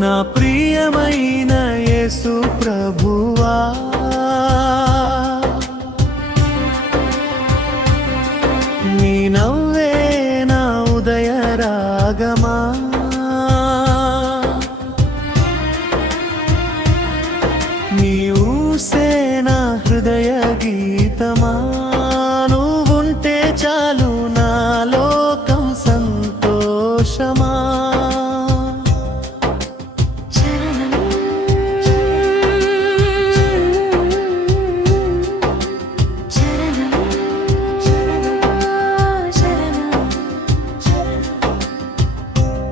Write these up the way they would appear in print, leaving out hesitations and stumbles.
నా ప్రియమైన యేసు ప్రభువా, నీ నవ్వే నా ఉదయ రాగమా, నీ ఊసే నా హృదయ గీతమా, నువ్వుంటే చాలు నా లోకం సంతోషమా.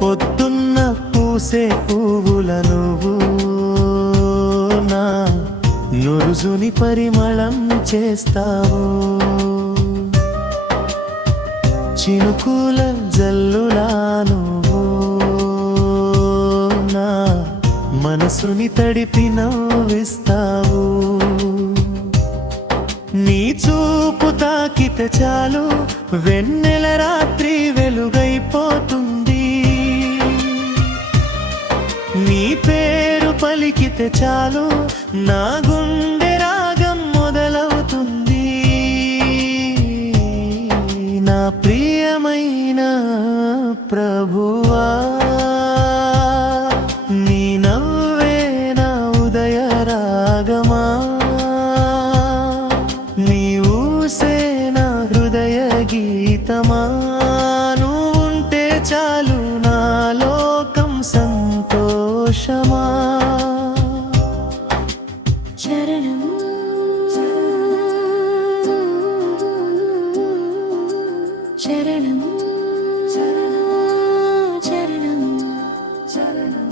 పొద్దున్న పూసే పువ్వుల నువ్వు నా నురుజుని పరిమళం చేస్తావు, చినుకుల జల్లులా నువ్వు నా మనసుని తడిపి నవ్విస్తావు. నీ చూపు తాకితే చాలు వెన్నెల రాత్రి వెలుగైపోతుంది, నీ పేరు పలికితే చాలు నా గుండె రాగం మొదలవుతుంది. నా ప్రియమైన ప్రభువా, నీ నవ్వే నా ఉదయ రాగమా, నీ ఊసే నా హృదయ గీతమా, నువ్వుంటే చాలు నా లోకం సంతోషమా. శరణం శరణం శరణం శరణం.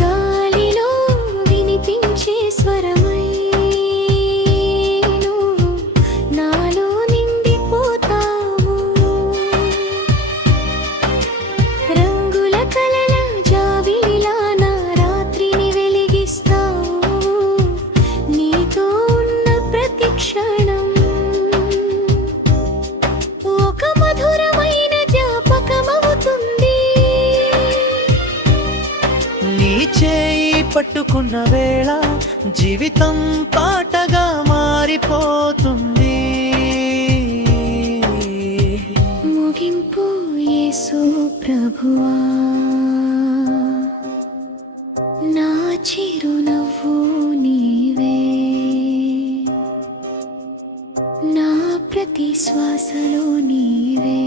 గాలిలో వినిపించే స్వరమై నువ్వు నాలో నిండిపోతావు, రంగుల కలల జాబిలిలా నా రాత్రిని వెలిగిస్తావు, నీతో ఉన్న ప్రతి క్షణం ఒక మధురమైన జ్ఞాపకమవుతుంది. నీ చేయి పట్టుకున్న వేళ జీవితం పాటగా మారిపోతుంది. ముగింపు యేసు ప్రభువా, నా చిరునవ్వు నీవే, నా ప్రతి శ్వాసలో నీవే.